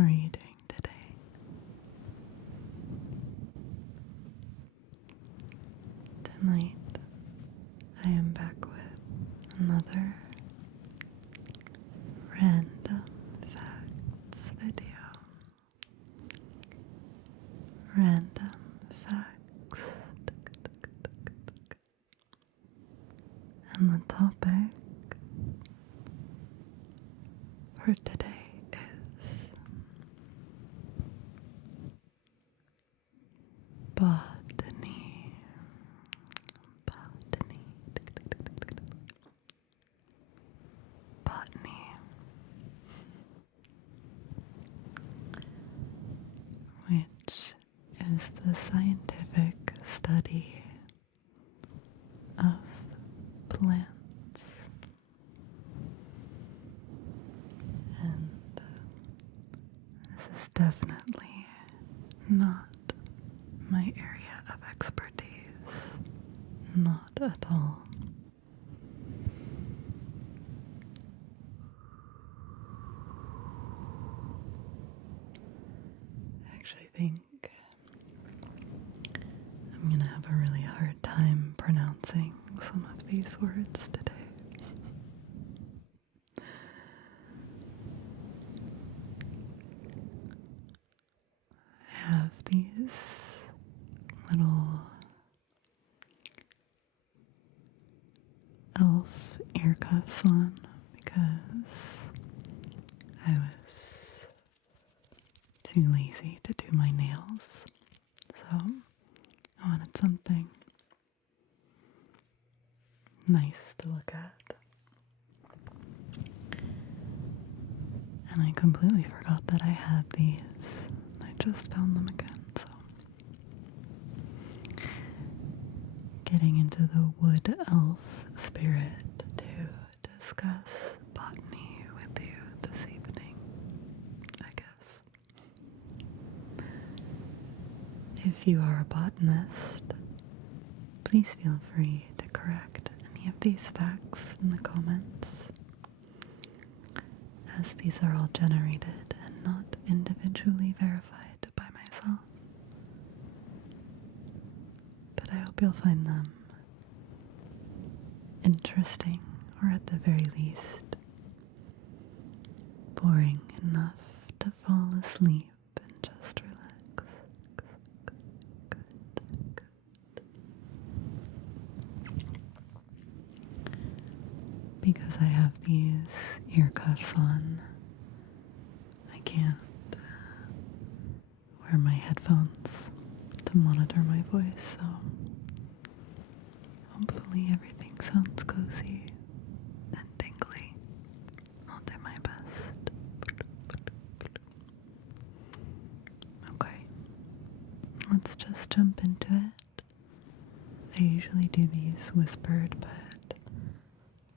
How are you doing today? Tonight, I am back with another random facts video. Random facts. And the topic for today is botany. Botany. Botany. Which is the scientific study of plants. And this is definitely not my area of expertise. Not at all. I actually think I'm gonna have a really hard time pronouncing some of these words today. I have these little elf ear cuffs on because I was too lazy to do my nails, so I wanted something nice to look at. And I completely forgot that I had these. I just found them again, so getting into the wood elf spirit to discuss botany with you this evening, I guess. If you are a botanist, please feel free to correct any of these facts in the comments, as these are all generated and not individually verified by myself. But I hope you'll find them interesting, or at the very least, boring enough to fall asleep and just relax. Good. Because I have these ear cuffs on, I can't wear my headphones to monitor my voice, so hopefully everything sounds cozy and tingly. I'll do my best. Okay, let's just jump into it. I usually do these whispered, but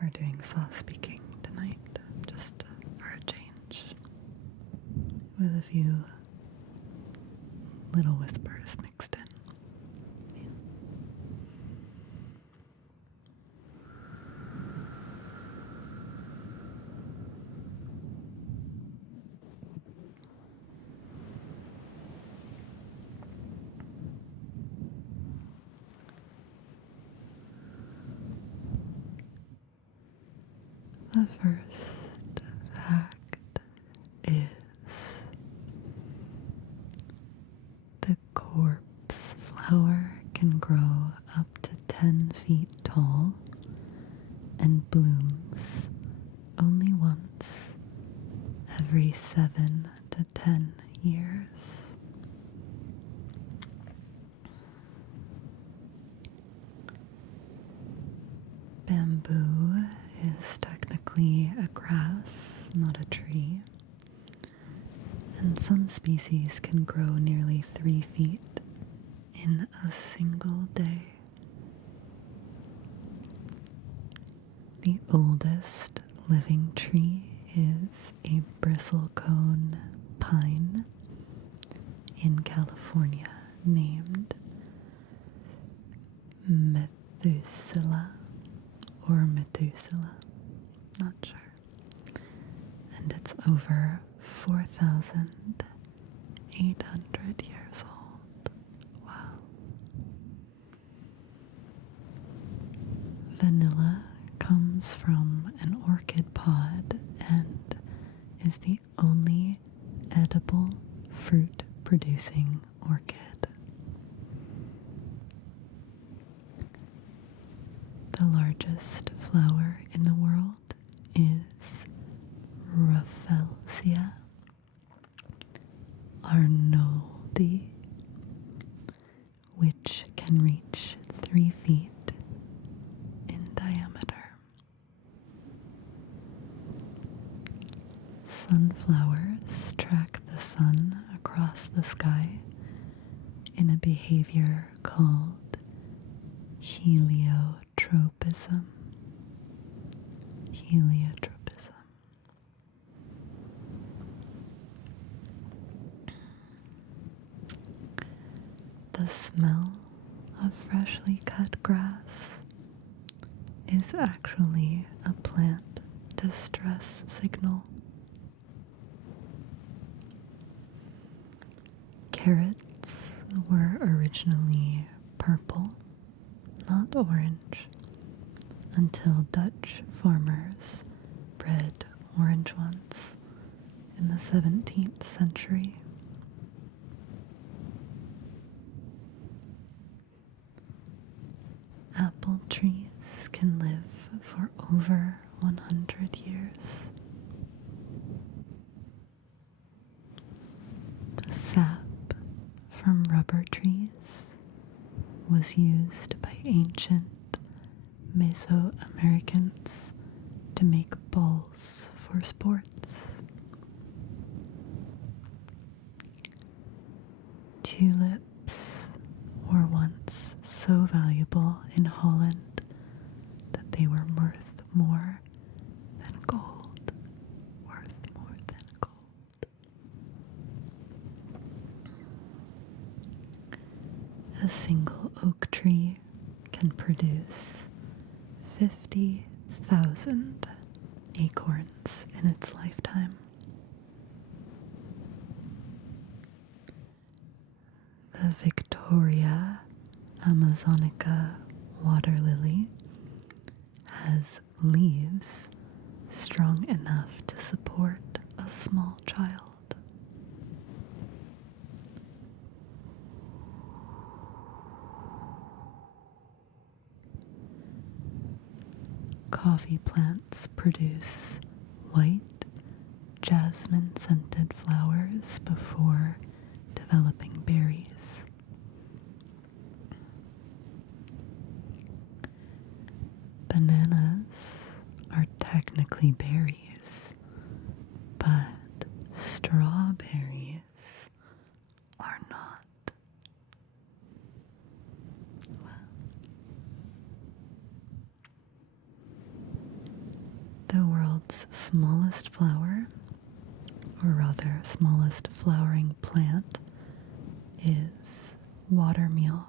we're doing soft speaking tonight, just for a change, with a few little whispers mixed in. The first fact is the corpse flower can grow up to 10 feet tall and blooms only once every 7 to 10 years. Bamboo is technically a grass, not a tree, and some species can grow nearly 3 feet in a single day. The oldest living tree is a bristlecone pine in California named Methuselah or Methuselah, not sure. And it's over 4,800 years old. Wow. Vanilla comes from an orchid pod and is the only edible fruit producing orchid. The largest flower in the world is Rafflesia arnoldi, which can reach 3 feet in diameter. Sunflowers track the sun across the sky in a behavior called heliotropism. Heliotropism. The smell of freshly cut grass is actually a plant distress signal. Carrots were originally purple, not orange, until Dutch farmers bred orange ones in the 17th century. Apple trees can live for over 100 years. The sap from rubber trees was used by ancient Mesoamericans to make balls for sports. Tulips were once so valuable in Holland that they were worth more than gold. Worth more than gold. A single oak tree can produce 50,000 acorns in its lifetime. The Victoria Amazonica water lily has leaves strong enough to support a small child. Coffee plants produce white, jasmine-scented flowers before developing berries. Bananas are technically berries, but strawberries are not. Wow. The world's smallest flower, or rather smallest flowering plant, is watermeal,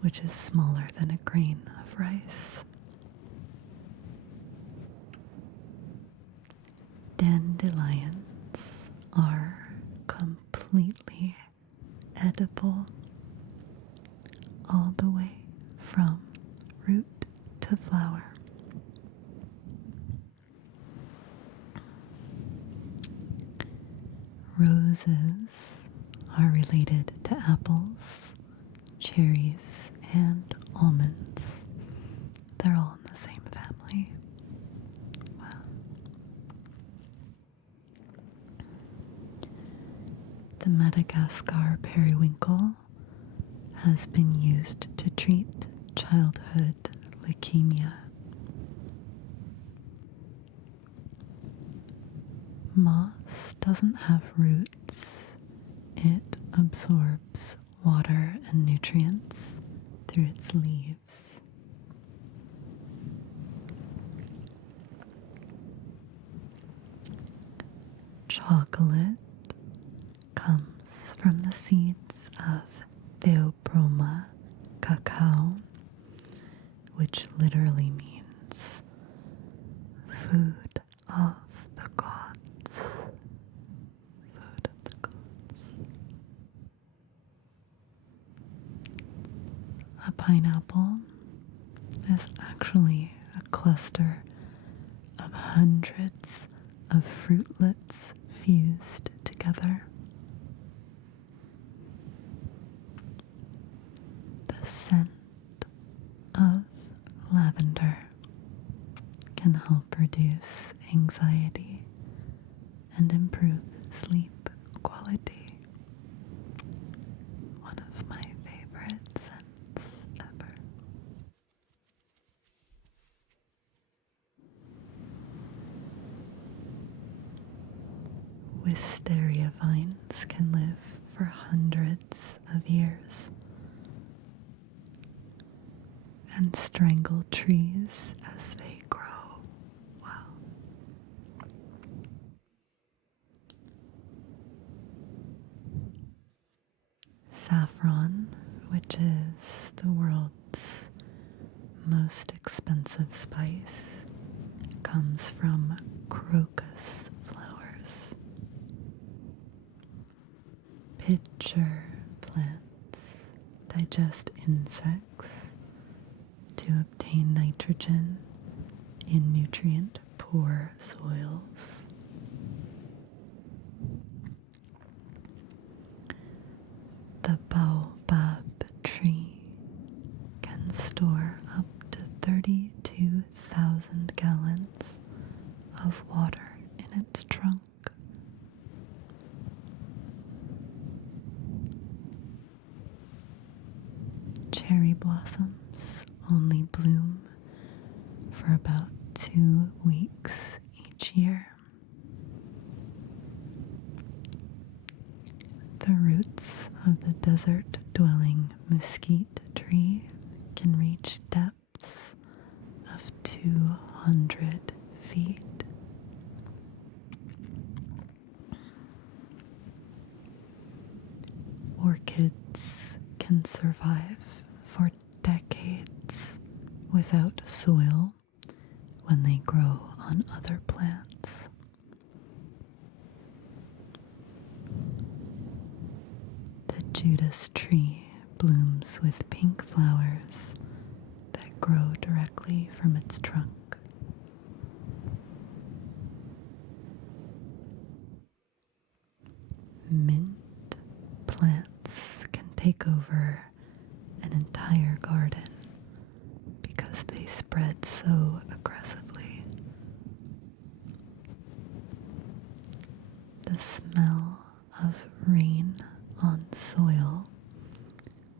which is smaller than a grain of rice. Dandelions are completely edible all the way from root to flower. Roses are related to apples, cherries, and almonds. They're all in the same family. Wow. The Madagascar periwinkle has been used to treat childhood leukemia. Moss doesn't have roots. It absorbs water and nutrients through its leaves. Chocolate comes from the seeds of Theobroma cacao, which literally means food of the gods. cluster of hundreds of fruitlets fused together. The scent of lavender can help reduce anxiety and improve sleep quality. One of my favorite scents ever. Wisteria vines can live for hundreds of years and strangle trees as they grow. Wow. Saffron, which is the world's most expensive spice, comes from crocus flowers. Pitcher plants digest insects to obtain nitrogen in nutrient-poor soils. The baobab tree can store up to 32,000 gallons of water in its trunk. Cherry blossoms only bloom for about 2 weeks each year. The roots of the desert-dwelling mesquite tree can reach depths of 200 feet. Orchids can survive for decades without soil when they grow on other plants. The Judas tree blooms with pink flowers that grow directly from its trunk. Mint plants can take over an entire garden because they spread so aggressively. The smell of rain on soil,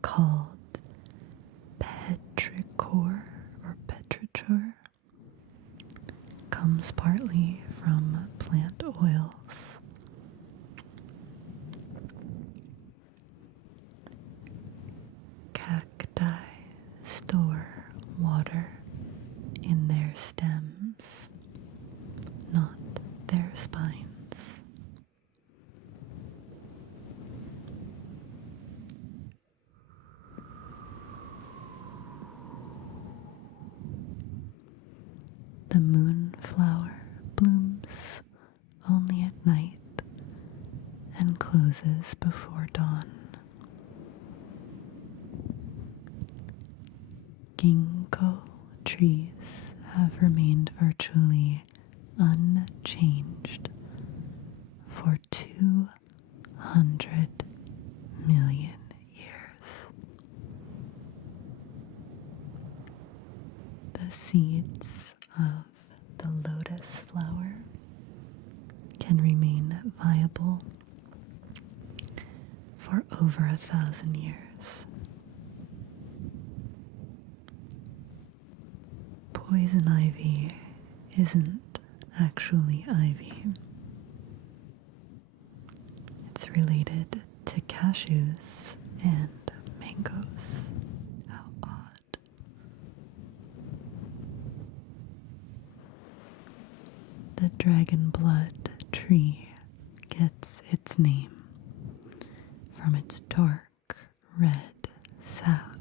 called petrichor or petrichor, comes partly from plant oils. Cacti store water in their stems, not their spines. The moonflower blooms only at night and closes before dawn. Ginkgo trees have remained virtually unchanged for 200 million years. The seeds of the lotus flower can remain viable for over 1,000 years. Poison ivy isn't actually ivy. It's related to cashews and mangoes. How odd. The dragon blood tree gets its name from its dark red sap.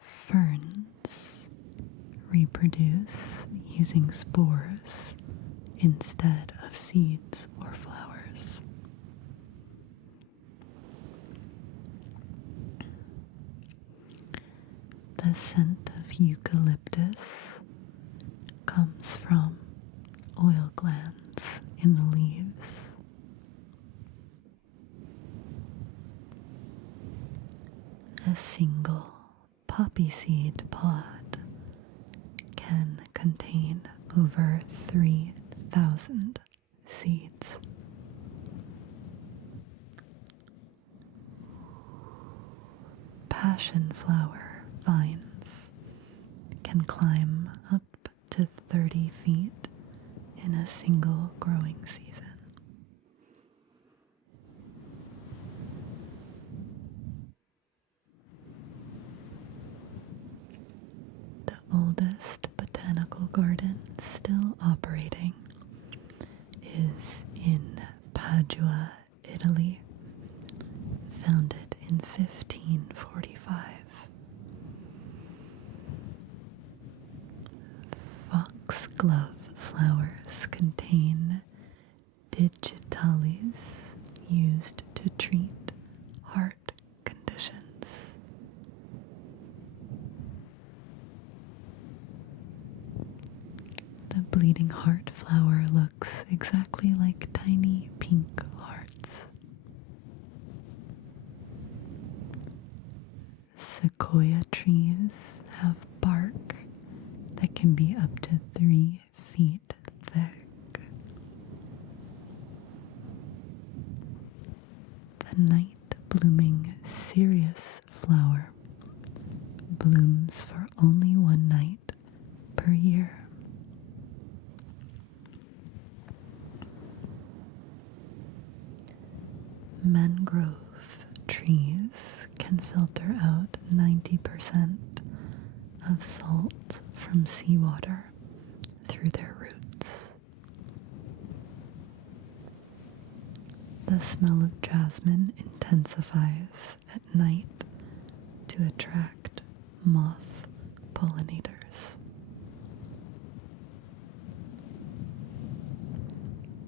Ferns reproduce using spores instead of seeds or flowers. The scent of eucalyptus comes from oil glands in the leaves. A single poppy seed pod can contain over 3,000 seeds. Passion flower vines can climb up to 30 feet in a single growing season. The oldest botanical garden still operating is in Padua, Italy, founded in 1545. Foxglove flowers contain digitalis used to treat heart conditions. The bleeding heart flower looks exactly like tiny pink hearts. Sequoia trees have bark that can be up to 3 feet thick. The night-blooming cereus flower blooms for only one night per year. Mangrove trees can filter out 90% of salt from seawater through their roots. The smell of jasmine intensifies at night to attract moth pollinators.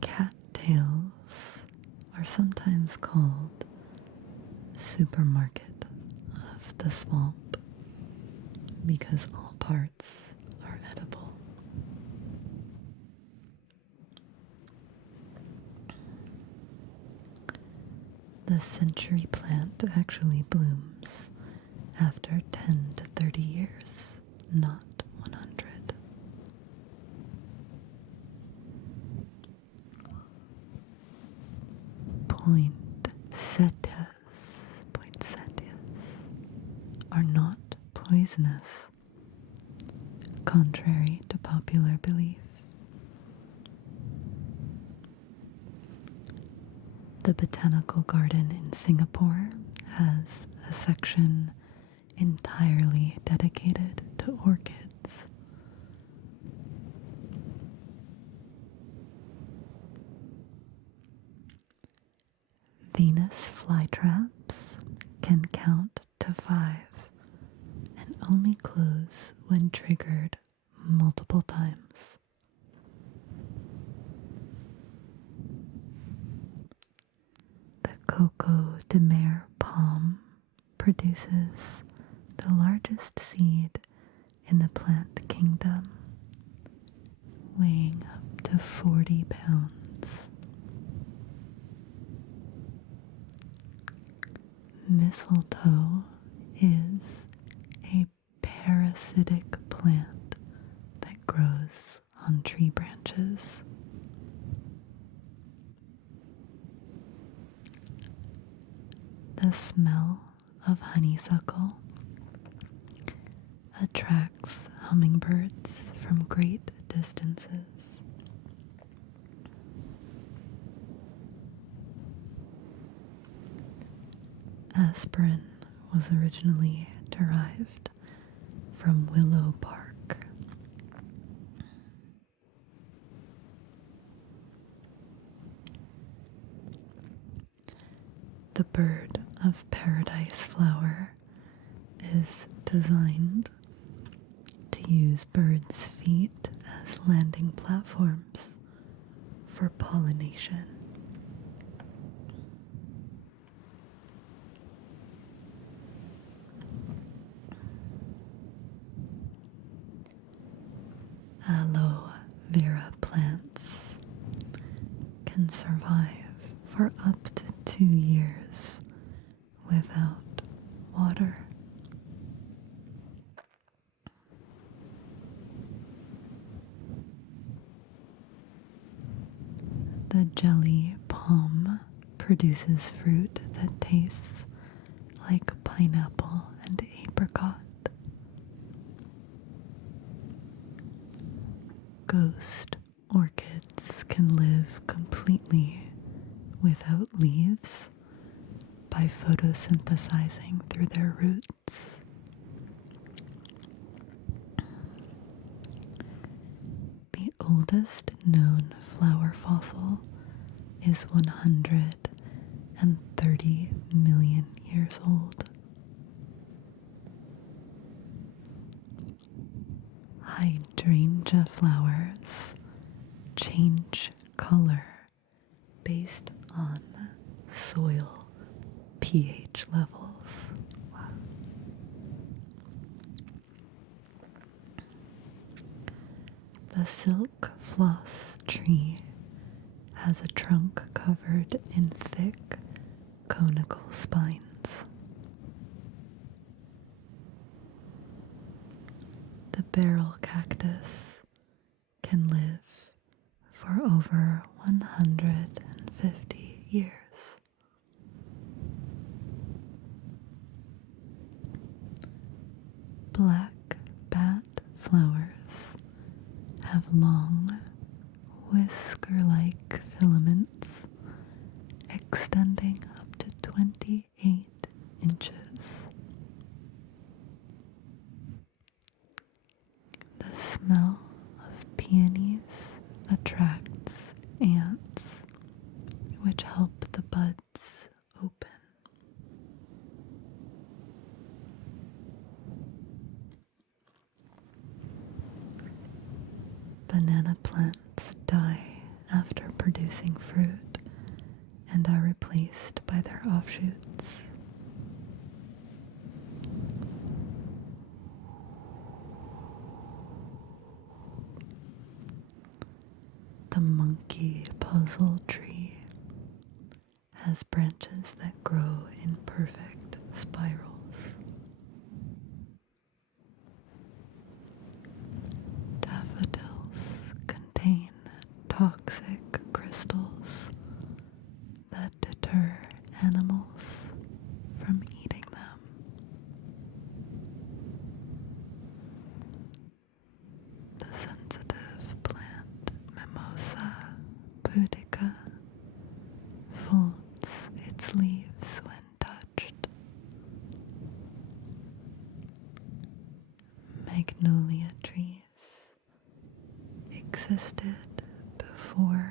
Cattails are sometimes called supermarket of the swamp because all parts are edible. The century plant actually blooms after 10 to 30 years, not 100. Poinsettias are not poisonous, contrary to popular belief. The Botanical Garden in Singapore has a section entirely dedicated to orchids. Venus flytraps can count to 5 and only close when triggered multiple times. The Coco de Mer palm produces the largest seed in the plant kingdom, weighing up to 40 pounds. Mistletoe is a parasitic plant that grows on tree branches. The smell of honeysuckle attracts hummingbirds from great distances. Aspirin was originally derived from willow bark. The bird of paradise flower is designed to use birds' feet as landing platforms for pollination. Aloe vera plants can survive for up to 2 years without water. The jelly palm produces fruit that tastes like pineapple and apricot. Ghost orchids can live completely without leaves by photosynthesizing through their roots. The oldest known flower fossil is 130 million years old. Hydrangea flowers change color based on soil pH levels. Wow. The silk floss tree has a trunk covered in thick conical spines. The barrel cactus can live for over 150 years. Black bat flowers have long, whisker-like filaments extending up to 28 inches. The smell of peonies attracts ants, which help the buds open. Banana plants die after producing fruit and are replaced by their offshoots. The monkey puzzle tree has branches that grow in perfect spirals. Daffodils contain toxic crystals that deter animals from eating them. The sensitive plant Mimosa pudica folds its leaves when touched. Magnolia trees existed before